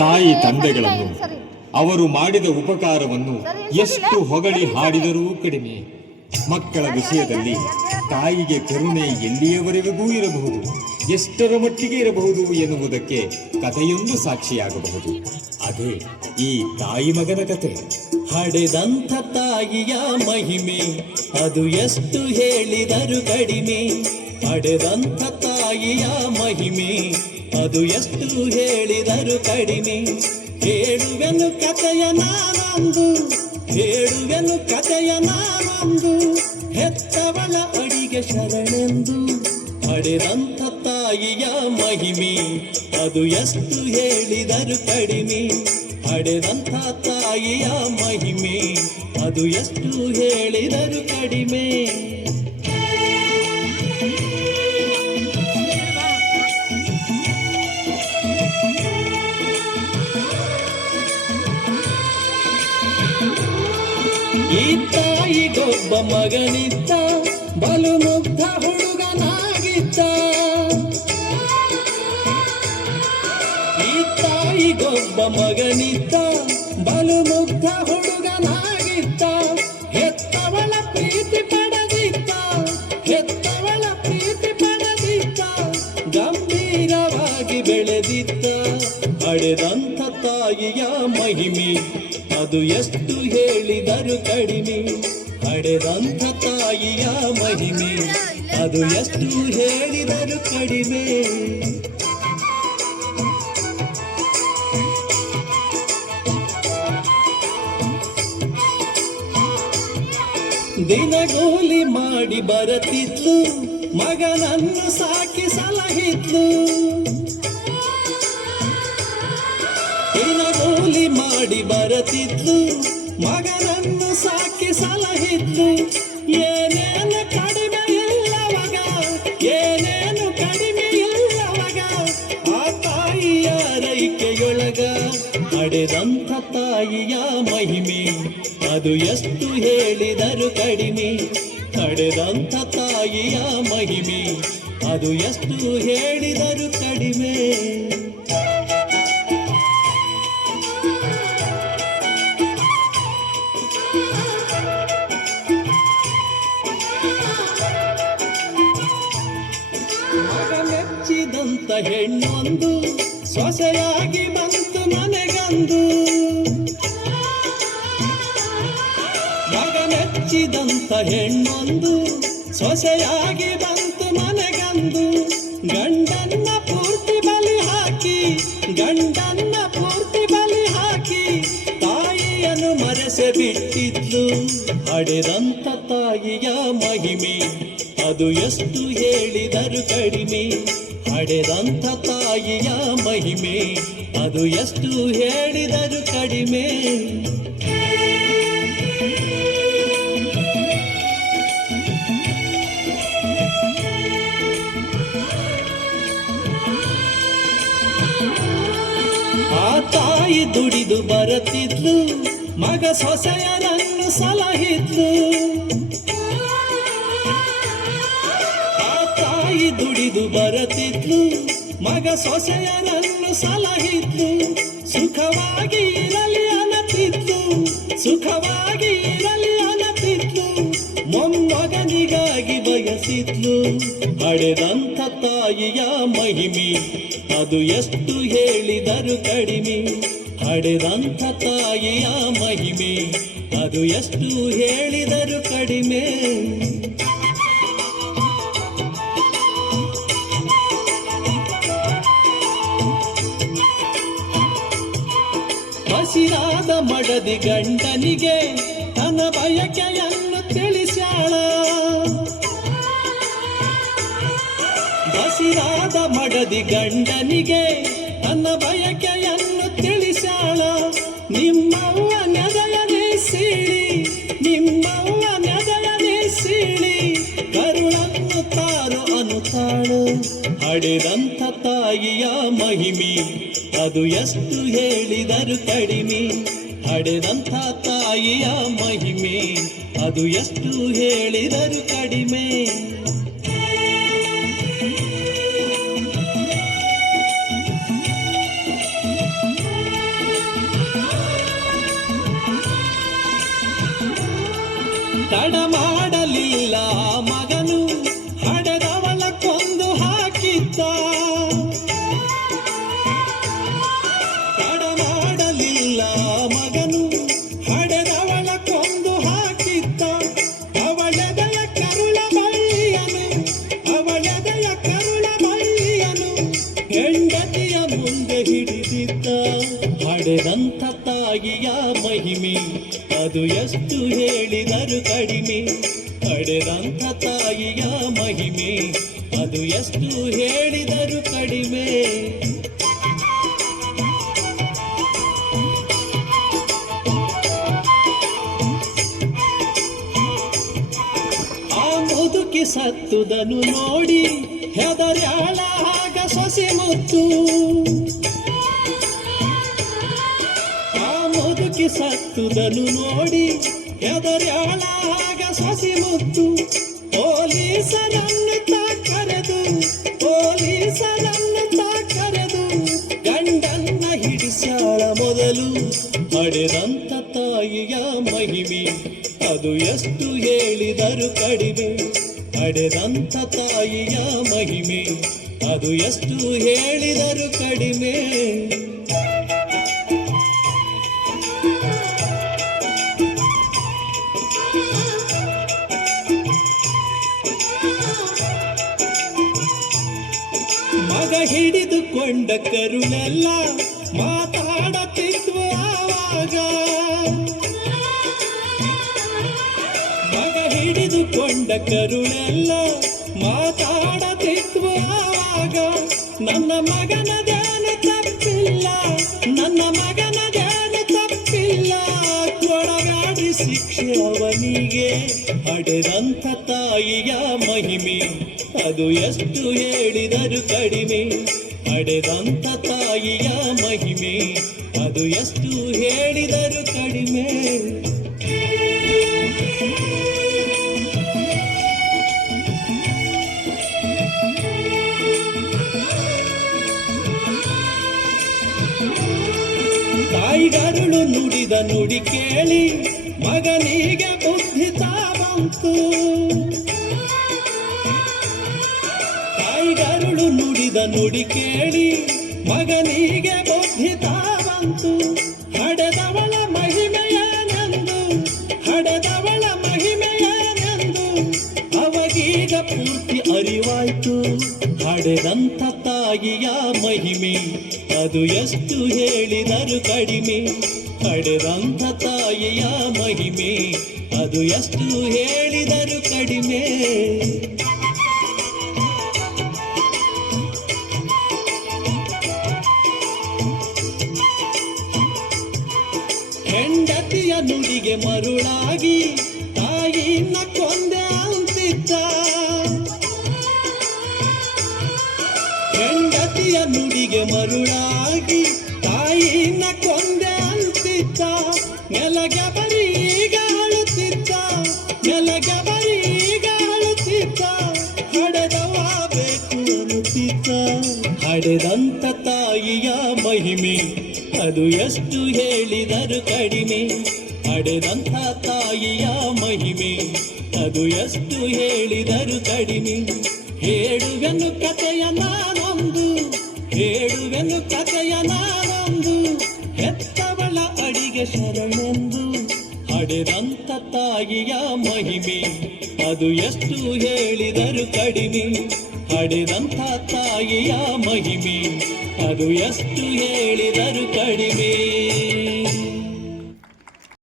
ತಾಯಿ ತಂದೆಗಳನ್ನು ಅವರು ಮಾಡಿದ ಉಪಕಾರವನ್ನು ಎಷ್ಟು ಹೊಗಳಿ ಹಾಡಿದರೂ ಕಡಿಮೆ. ಮಕ್ಕಳ ವಿಷಯದಲ್ಲಿ ತಾಯಿಗೆ ಕರುಣೆ ಎಲ್ಲಿಯವರೆಗೂ ಇರಬಹುದು, ಎಷ್ಟರ ಮಟ್ಟಿಗೆ ಇರಬಹುದು ಎನ್ನುವುದಕ್ಕೆ ಕಥೆಯೊಂದು ಸಾಕ್ಷಿಯಾಗಬಹುದು. ಅದೇ ಈ ತಾಯಿ ಮಗನ ಕತೆ. ಹಡೆದಂಥ ತಾಯಿಯ ಮಹಿಮೆ ಅದು ಎಷ್ಟು ಹೇಳಿದರು ಕಡಿಮೆ. ಹಡೆದಂಥ ತಾಯಿಯ ಮಹಿಮೆ ಅದು ಎಷ್ಟು ಹೇಳಿದರು ಕಡಿಮೆ. ಹೇಳುವೆನು ಕಥೆಯ ನಾನೊಂದು, ಹೇಳುವೆನು ಕಥೆಯ ನಾನೊಂದು, ಹೆತ್ತವಳ ಅಡಿಗೆ ಶರಣೆಂದು. ಹಡೆದಂಥ ತಾಯಿಯ ಮಹಿಮೆ ಅದು ಎಷ್ಟು ಹೇಳಿದರು ಕಡಿಮೆ. ಹಡೆದಂಥ ತಾಯಿಯ ಮಹಿಮೆ ಅದು ಎಷ್ಟು ಹೇಳಿದರು ಕಡಿಮೆ. ಈ ತಾಯಿಗೊಬ್ಬ ಮಗನಿದ್ದ, ಬಲು ಮುಗ್ಧ ಹುಡುಗನಾಗಿದ್ದ. ಈ ತಾಯಿಗೊಬ್ಬ ಮಗನಿದ್ದ, ಬಲು ಮುಗ್ಧ ಹುಡುಗನಾಗಿದ್ದ. ಹೆತ್ತವಳ ಪ್ರೀತಿ ಪಡೆದಿದ್ದ, ಹೆತ್ತವಳ ಪ್ರೀತಿ ಪಡೆದಿದ್ದ. ಗಂಭೀರವಾಗಿ ಬೆಳೆದಿದ್ದ. ಹಡೆದಂಥ ತಾಯಿಯ ಮಹಿಮೆ ಅದು ಎಷ್ಟು ಹೇಳಿದರು ಕಡಿಮೆ. ಹಡೆದಂಥ ತಾಯಿಯ ಮಹಿಮೆ ಅದು ಎಷ್ಟು ಹೇಳಿದರು ಕಡಿಮೆ. ದಿನಗೂಲಿ ಮಾಡಿ ಬರತಿದ್ಲು, ಮಗನನ್ನು ಸಾಕಿ ಸಲಹಿದ್ಲು. ದಿನಗೂಲಿ ಮಾಡಿ ಬರತಿದ್ಲು, ಮಗನನ್ನು ಸಾಕಿ ಸಲಹಿದ್ಲು. ಏನೇನು ಕಡಿಮೆ ಇಲ್ಲವಗ, ಏನೇನು ಕಡಿಮೆ ಇಲ್ಲವಗ ಆ ತಾಯಿಯ ರೈಕೆಯೊಳಗ. ಹಡೆದಂಥ ತಾಯಿಯ ಮಹಿಮೆ ಅದು ಎಷ್ಟು ಹೇಳಿದರು ಕಡಿಮೆ. ಹಡೆದಂಥ ತಾಯಿಯ ಮಹಿಮೆ ಅದು ಎಷ್ಟು ಹೇಳಿದರು ಕಡಿಮೆ. ಮಗ ಮೆಚ್ಚಿದಂಥ ಹೆಣ್ಣೊಂದು ಸೊಸೆಯಾಗಿ ಬಂತು ಮನೆಗಂದು. ಮಗ ಮೆಚ್ಚಿದಂಥ ಹೆಣ್ಣೊಂದು ಸೊಸೆಯಾಗಿ ಬಂತು ಮನೆಗಂದು. ಗಂಡನ್ನ ಪೂರ್ತಿ ಬಲಿ ಹಾಕಿ, ಗಂಡನ್ನ ಪೂರ್ತಿ ಬಲಿ ಹಾಕಿ ತಾಯಿಯನ್ನು ಮರೆಸೆ ಬಿಟ್ಟಿದ್ಲು. ಹಡೆದಂಥ ತಾಯಿಯ ಮಹಿಮೆ ಅದು ಎಷ್ಟು ಹೇಳಿದರು ಕಡಿಮೆ. ಹಡೆದಂಥ ತಾಯಿಯ ಮಹಿಮೆ ಅದು ಎಷ್ಟು ಹೇಳಿದರು ಕಡಿಮೆ. ಆ ತಾಯಿ ದುಡಿದು ಬರುತ್ತಿದ್ಲು, ಮಗ ಸೊಸೆಯರನ್ನು ಸಲಹಿದ್ಲು. ಆ ತಾಯಿ ದುಡಿದು ಬರುತ್ತಿದ್ಲು, ಮಗ ಸೊಸೆಯರನ್ನು ಸಲಹಿದ್ಲು. ಸುಖವಾಗಿ ಇರಲಿ ಅನ್ನತಿದ್ಲು, ಸುಖವಾಗಿ ಇರಲಿ ಅನ್ನತಿದ್ಲು. ಮೊಮ್ಮಗನಿಗಾಗಿ ಬಯಸಿದ್ಲು. ಹಡೆದಂಥ ತಾಯಿಯ ಮಹಿಮೆ ಅದು ಎಷ್ಟು ಹೇಳಿದರು ಕಡಿಮೆ. ಹಡೆದಂಥ ತಾಯಿಯ ಮಹಿಮೆ ಅದು ಎಷ್ಟು ಹೇಳಿದರು ಕಡಿಮೆ. ಹಸಿರಾದ ಮಡದಿ ಗಂಡನಿಗೆ ತನ್ನ ಬಯಕೆಯನ್ನು ತಿಳಿಸ್ಯಾಳ. ಹಸಿರಾದ ಮಡದಿ ಗಂಡನಿಗೆ ತನ್ನ ಬಯಕೆಯನ್ನು ತಿಳಿಸ್ಯಾಳ. ನಿಮ್ಮವ್ವ ನೆದೆಯನೇ ಸೀಳಿ, ನಿಮ್ಮವ್ವ ನೆದೆಯನೇ ಸೀಳಿ ಕರುಳನ್ನು ತಾರು ಅನ್ನುತ್ತಾಳು. ಹಡೆದಂಥ ತಾಯಿಯ ಮಹಿಮೆ ಅದು ಎಷ್ಟು ಹೇಳಿದರು ಕಡಿಮೆ. ಹಡೆದಂಥ ತಾಯಿಯ ಮಹಿಮೆ ಅದು ಎಷ್ಟು ಹೇಳಿದರು ಕಡಿಮೆ. ತಡ ಮಾಡಲಿಲ್ಲ ಆ ಮಗನು ಹಡೆದವಳ ಕೊಂದು ಹಾಕಿದ್ದ. ತಡ ಮಾಡಲಿಲ್ಲ ಆ ಮಗನು ಹಡೆದವಳ ಕೊಂದು ಹಾಕಿದ್ದ. ಅವಳೆದೆಯ ಕರುಳ ಬಳ್ಳಿಯನು, ಅವಳೆದೆಯ ಕರುಳ ಬಳ್ಳಿಯನು ಹೆಂಡತಿಯ ಮುಂದೆ ಹಿಡಿದಿದ್ದ. ಹಡೆದಂಥ ತಾಯಿಯ ಮಹಿಮೆ ಅದು ಎಷ್ಟು ಹೇಳಿದರು ಕಡಿಮೆ. ಹಡೆದಂಥ ತಾಯಿಯ ಮಹಿಮೆ ಅದು ಎಷ್ಟು ಹೇಳಿದರು ಕಡಿಮೆ. ಆ ಮುದುಕಿ ಸತ್ತುದನ್ನು ನೋಡಿ ಹೆದರ್ಯಾಳ ಆಗ ಸೊಸೆ ಮುತ್ತು. ಮುದುಕಿ ಸತ್ತುದನ್ನು ನೋಡಿ ಹೆದರ್ಯಾಳ ಆಗ ಸಸಿ ಮುತ್ತು. ಪೊಲೀಸರನ್ನು ಕರೆದು, ಪೊಲೀಸರನ್ನು ಕರೆದು ಗಂಡನ್ನ ಹಿಡಿಸ್ಯಾಳ ಮೊದಲು. ಹಡೆದಂಥ ತಾಯಿಯ ಮಹಿಮೆ ಅದು ಎಷ್ಟು ಹೇಳಿದರು ಕಡಿಮೆ. ಹಡೆದಂಥ ತಾಯಿಯ ಮಹಿಮೆ ಅದು ಎಷ್ಟು ಹೇಳಿದರು ಕಡಿಮೆ. ಮಗ ಹಿಡಿದುಕೊಂಡ ಕರುಳೆಲ್ಲ ಮಾತಾಡುತ್ತಿದ್ವು ಆವಾಗ. ಮಗ ಹಿಡಿದುಕೊಂಡ ಕರುಳೆಲ್ಲ ಮಾತಾಡುತ್ತಿದ್ವು ಆವಾಗ. ನನ್ನ ಮಗನದೇನು ತಪ್ಪಿಲ್ಲ, ನನ್ನ ಮಗನದೇನು ತಪ್ಪಿಲ್ಲ, ಕೊಡಬ್ಯಾಡ್ರಿ ಶಿಕ್ಷೆ ಅವನಿಗೆ. ಹಡೆದಂಥ ತಾಯಿಯ ಮಹಿಮೆ ಅದು ಎಷ್ಟು ಹೇಳಿದರು ಕಡಿಮೆ. ಹಡೆದಂಥ ತಾಯಿಯ ಮಹಿಮೆ ಅದು ಎಷ್ಟು ಹೇಳಿದರು ಕಡಿಮೆ. ತಾಯಿಗರುಳು ನುಡಿದ ನುಡಿ ಕೇಳಿ ಮಗನಿಗೆ ಬುದ್ಧಿ ಬಂತು. ತಾಯಿಗರುಳು ನುಡಿದ ನುಡಿ ಕೇಳಿ ಮಗನಿಗೆ ಬುದ್ಧಿ ಬಂತು. ಹಡೆದವಳ ಮಹಿಮೆಯನೆಂದು, ಹಡೆದವಳ ಮಹಿಮೆಯನೆಂದು ಅವಗೀಗ ಪೂರ್ತಿ ಅರಿವಾಯ್ತು. ಹಡೆದಂಥ ತಾಯಿಯ ಮಹಿಮೆ ಅದು ಎಷ್ಟು ಹೇಳಿದರು ಕಡಿಮೆ. ಹಡೆದಂಥ ತಾಯಿಯ ಮಹಿಮೆ ಅದು ಎಷ್ಟು ಹೇಳಿದರು ಕಡಿಮೆ. ಹೆಂಡತಿಯ ನುಡಿಗೆ ಮರುಳಾಗಿ ತಾಯಿನ ಕೊಂದೆ ಅಂತಿದ್ದ. ಹೆಂಡತಿಯ ನುಡಿಗೆ ಮರುಳಾಗಿ ತಾಯಿನ ಕೊಂದೆ ಅಂತಿದ್ದ. ನೆಲಗೆ ಬರೀಗ ಅಳುತ್ತಿದ್ದ, ನೆಲಗೆ ಬರೀಗ ಅಳುತ್ತಿದ್ದ. ಹಡೆದವ ಬೇಕು ಅನ್ನುತ್ತಿದ್ದ. ಹಡೆದಂಥ ತಾಯಿಯ ಮಹಿಮೆ ಅದು ಎಷ್ಟು ಹೇಳಿದರು ಕಡಿಮೆ. ಹಡೆದಂಥ ತಾಯಿಯ ಮಹಿಮೆ ಅದು ಎಷ್ಟು ಹೇಳಿದರು ಕಡಿಮೆ. ಹೇಳುವೆನು ಕಥೆಯ ನಾನೊಂದು, ಹೇಳುವೆನು ಕಥೆಯ ನಾನೊಂದು, ಹೆತ್ತವಳ ಅಡಿಗೆ ಶರಣೆಂದು. ಹಡೆದಂಥ ತಾಯಿಯ ಮಹಿಮೆ ಅದು ಎಷ್ಟು ಹೇಳಿದರು ಕಡಿಮೆ. ಹಡೆದಂಥ ತಾಯಿಯ ಮಹಿಮೆ ಅದು ಎಷ್ಟು ಹೇಳಿದರು ಕಡಿಮೆ.